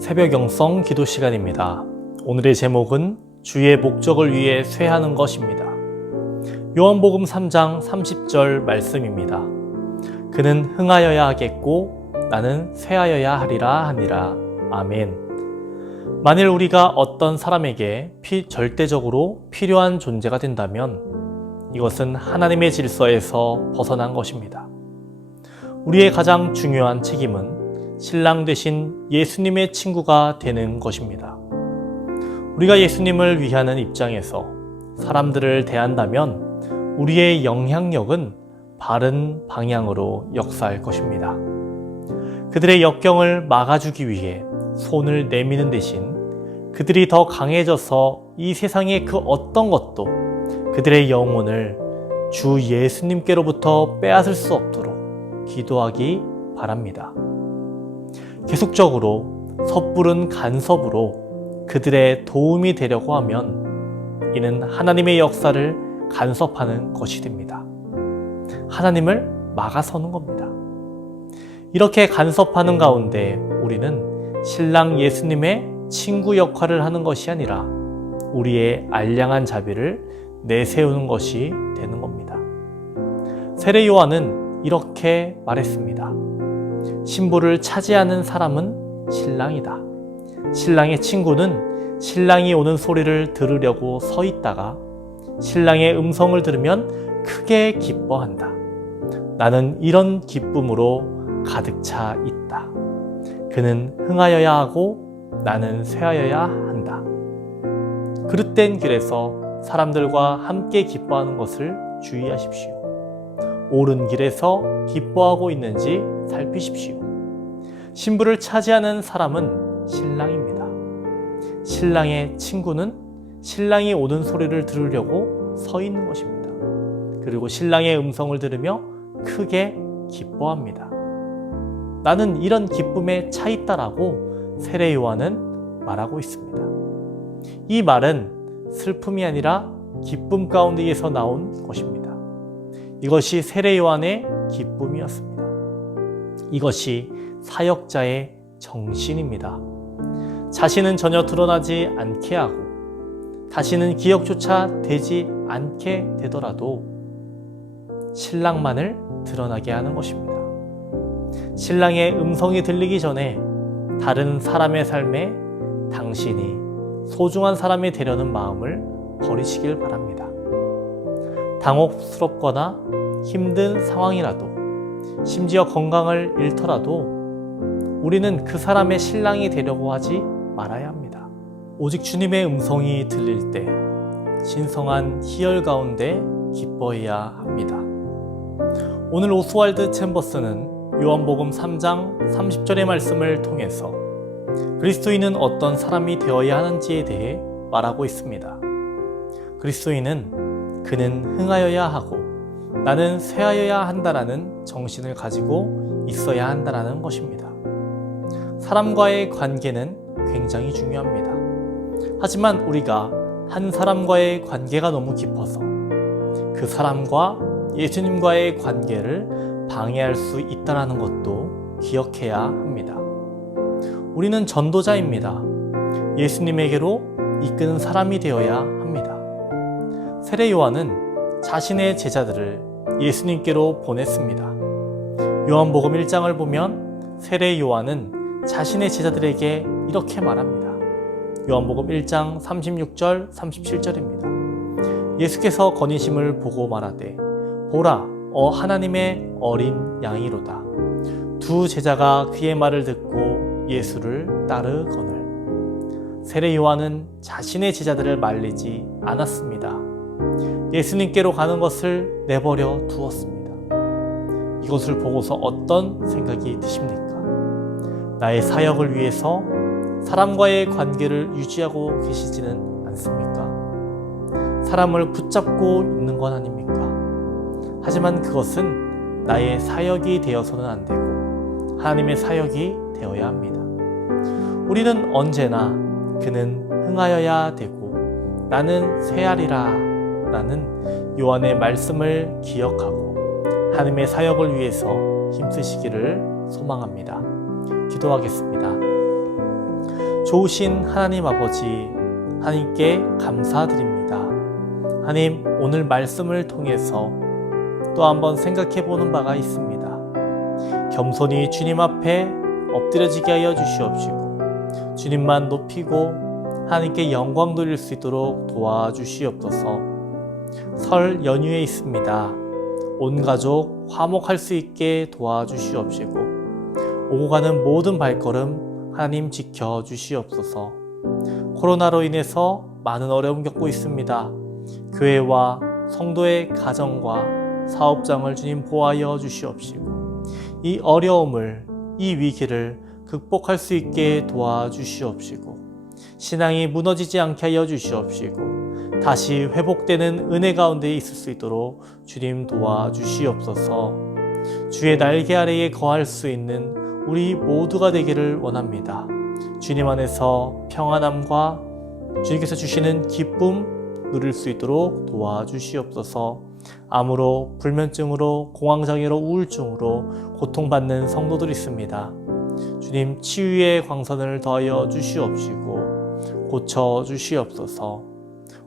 새벽 영성 기도 시간입니다. 오늘의 제목은 주의 목적을 위해 쇠하는 것입니다. 요한복음 3장 30절 말씀입니다. 그는 흥하여야 하겠고 나는 쇠하여야 하리라 하니라. 아멘. 만일 우리가 어떤 사람에게 절대적으로 필요한 존재가 된다면 이것은 하나님의 질서에서 벗어난 것입니다. 우리의 가장 중요한 책임은 신랑 되신 예수님의 친구가 되는 것입니다. 우리가 예수님을 위하는 입장에서 사람들을 대한다면 우리의 영향력은 바른 방향으로 역사할 것입니다. 그들의 역경을 막아주기 위해 손을 내미는 대신 그들이 더 강해져서 이 세상의 그 어떤 것도 그들의 영혼을 주 예수님께로부터 빼앗을 수 없도록 기도하기 바랍니다. 계속적으로 섣부른 간섭으로 그들의 도움이 되려고 하면 이는 하나님의 역사를 간섭하는 것이 됩니다. 하나님을 막아서는 겁니다. 이렇게 간섭하는 가운데 우리는 신랑 예수님의 친구 역할을 하는 것이 아니라 우리의 알량한 자비를 내세우는 것이 되는 겁니다. 세례 요한은 이렇게 말했습니다. 신부를 차지하는 사람은 신랑이다. 신랑의 친구는 신랑이 오는 소리를 들으려고 서 있다가 신랑의 음성을 들으면 크게 기뻐한다. 나는 이런 기쁨으로 가득 차 있다. 그는 흥하여야 하고 나는 쇠하여야 한다. 그릇된 길에서 사람들과 함께 기뻐하는 것을 주의하십시오. 옳은 길에서 기뻐하고 있는지 살피십시오. 신부를 차지하는 사람은 신랑입니다. 신랑의 친구는 신랑이 오는 소리를 들으려고 서 있는 것입니다. 그리고 신랑의 음성을 들으며 크게 기뻐합니다. 나는 이런 기쁨에 차 있다라고 세례 요한은 말하고 있습니다. 이 말은 슬픔이 아니라 기쁨 가운데에서 나온 것입니다. 이것이 세례 요한의 기쁨이었습니다. 이것이 사역자의 정신입니다. 자신은 전혀 드러나지 않게 하고 다시는 기억조차 되지 않게 되더라도 신랑만을 드러나게 하는 것입니다. 신랑의 음성이 들리기 전에 다른 사람의 삶에 당신이 소중한 사람이 되려는 마음을 버리시길 바랍니다. 당혹스럽거나 힘든 상황이라도 심지어 건강을 잃더라도 우리는 그 사람의 신랑이 되려고 하지 말아야 합니다. 오직 주님의 음성이 들릴 때 신성한 희열 가운데 기뻐해야 합니다. 오늘 오스왈드 챔버스는 요한복음 3장 30절의 말씀을 통해서 그리스도인은 어떤 사람이 되어야 하는지에 대해 말하고 있습니다. 그리스도인은 그는 흥하여야 하고 나는 쇠하여야 한다라는 정신을 가지고 있어야 한다라는 것입니다. 사람과의 관계는 굉장히 중요합니다. 하지만 우리가 한 사람과의 관계가 너무 깊어서 그 사람과 예수님과의 관계를 방해할 수 있다는 것도 기억해야 합니다. 우리는 전도자입니다. 예수님에게로 이끄는 사람이 되어야 합니다. 세례 요한은 자신의 제자들을 예수님께로 보냈습니다. 요한복음 1장을 보면 세례 요한은 자신의 제자들에게 이렇게 말합니다. 요한복음 1장 36절 37절입니다. 예수께서 거니심을 보고 말하되 보라 하나님의 어린 양이로다. 두 제자가 그의 말을 듣고 예수를 따르거늘. 세례 요한은 자신의 제자들을 말리지 않았습니다. 예수님께로 가는 것을 내버려 두었습니다. 이것을 보고서 어떤 생각이 드십니까? 나의 사역을 위해서 사람과의 관계를 유지하고 계시지는 않습니까? 사람을 붙잡고 있는 건 아닙니까? 하지만 그것은 나의 사역이 되어서는 안 되고 하나님의 사역이 되어야 합니다. 우리는 언제나 그는 흥하여야 되고 나는 쇠하리라 라는 요한의 말씀을 기억하고 하나님의 사역을 위해서 힘쓰시기를 소망합니다. 기도하겠습니다. 좋으신 하나님 아버지, 하나님께 감사드립니다. 하나님, 오늘 말씀을 통해서 또 한번 생각해 보는 바가 있습니다. 겸손히 주님 앞에 엎드려지게 하여 주시옵시고 주님만 높이고 하나님께 영광 돌릴 수 있도록 도와주시옵소서. 설 연휴에 있습니다. 온 가족 화목할 수 있게 도와주시옵시고 오고 가는 모든 발걸음 하나님 지켜주시옵소서. 코로나로 인해서 많은 어려움 겪고 있습니다. 교회와 성도의 가정과 사업장을 주님 보호하여 주시옵시고 이 어려움을, 이 위기를 극복할 수 있게 도와주시옵시고 신앙이 무너지지 않게 하여 주시옵시고 다시 회복되는 은혜 가운데 있을 수 있도록 주님 도와주시옵소서. 주의 날개 아래에 거할 수 있는 우리 모두가 되기를 원합니다. 주님 안에서 평안함과 주님께서 주시는 기쁨 누릴 수 있도록 도와주시옵소서. 암으로, 불면증으로, 공황장애로, 우울증으로 고통받는 성도들이 있습니다. 주님 치유의 광선을 더하여 주시옵시고 고쳐주시옵소서.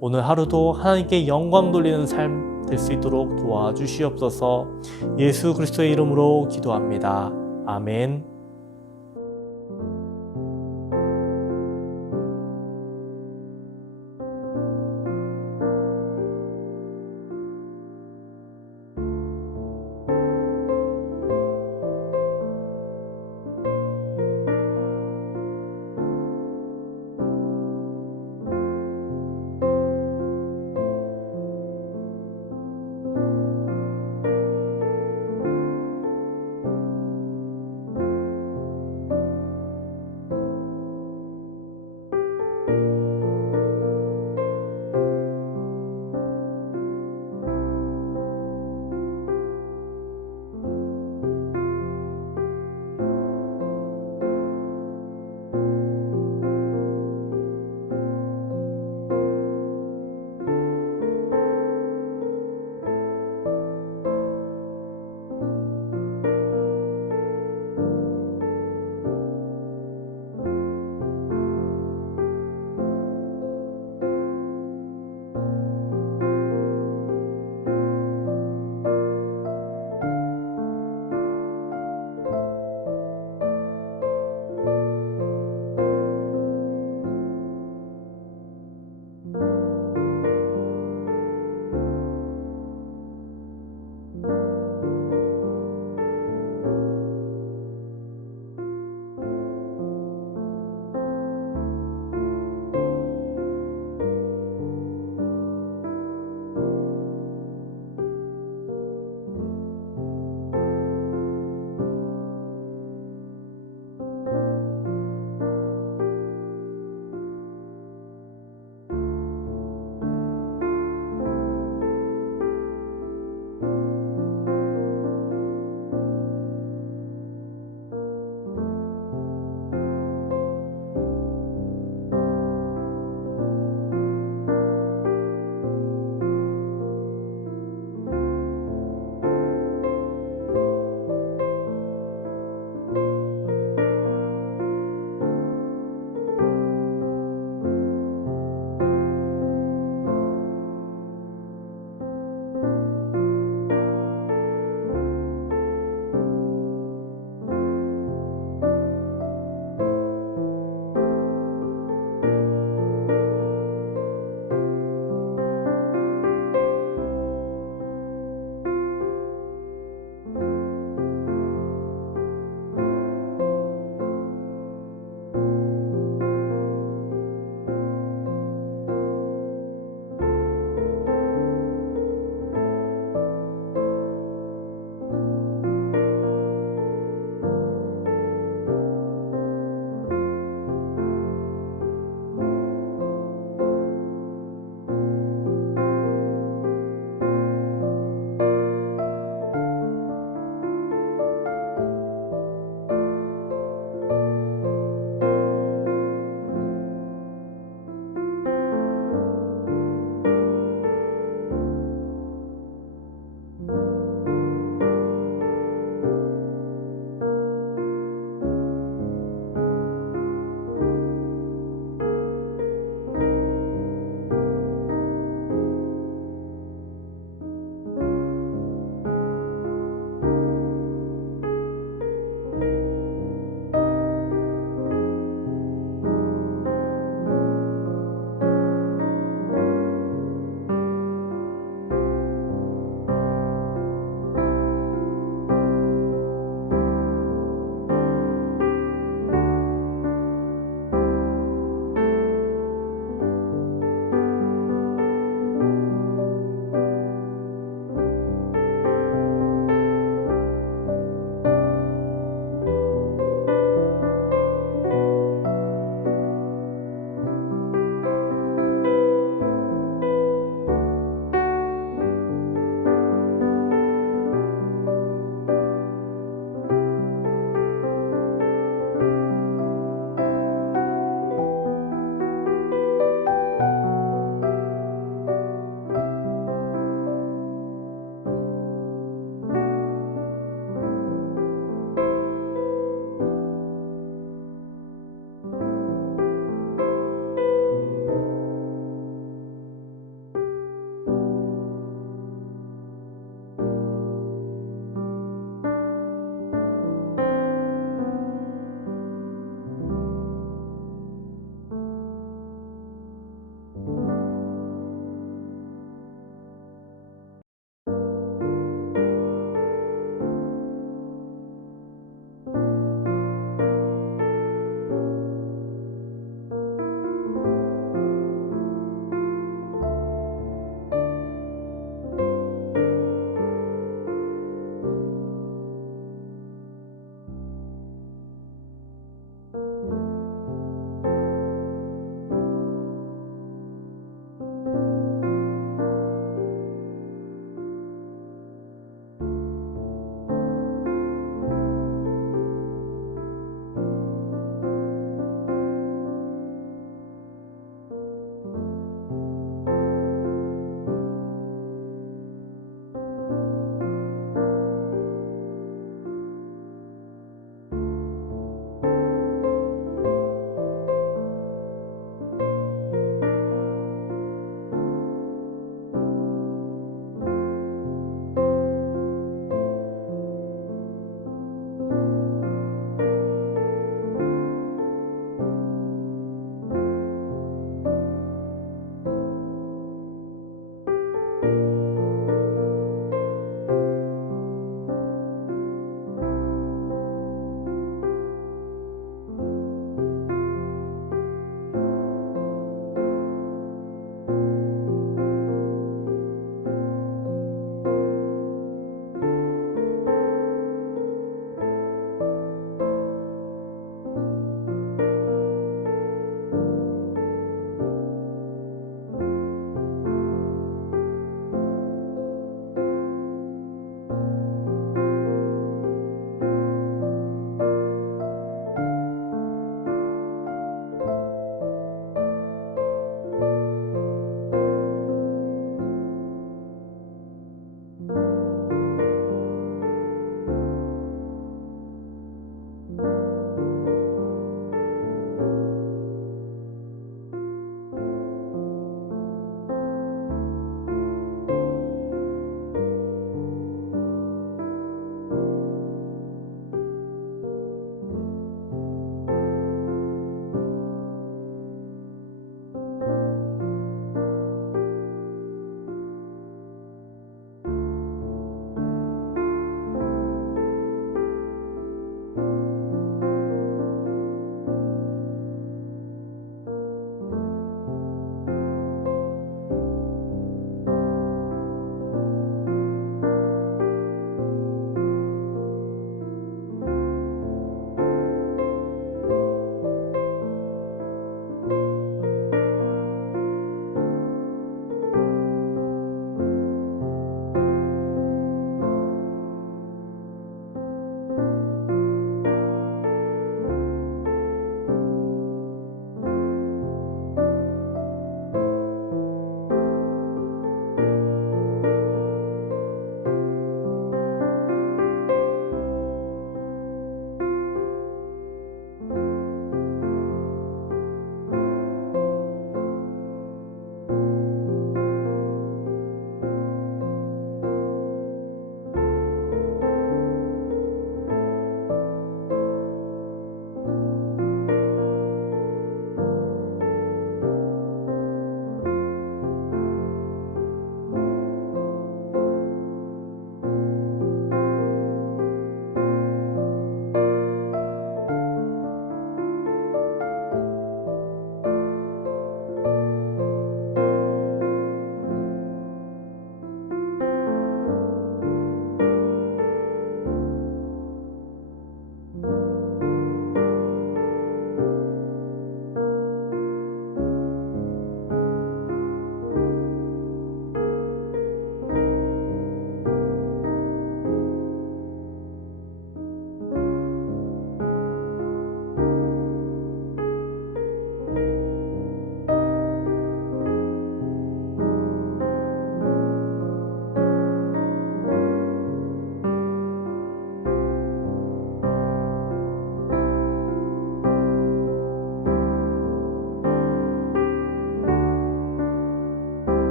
오늘 하루도 하나님께 영광 돌리는 삶 될 수 있도록 도와주시옵소서. 예수 그리스도의 이름으로 기도합니다. 아멘.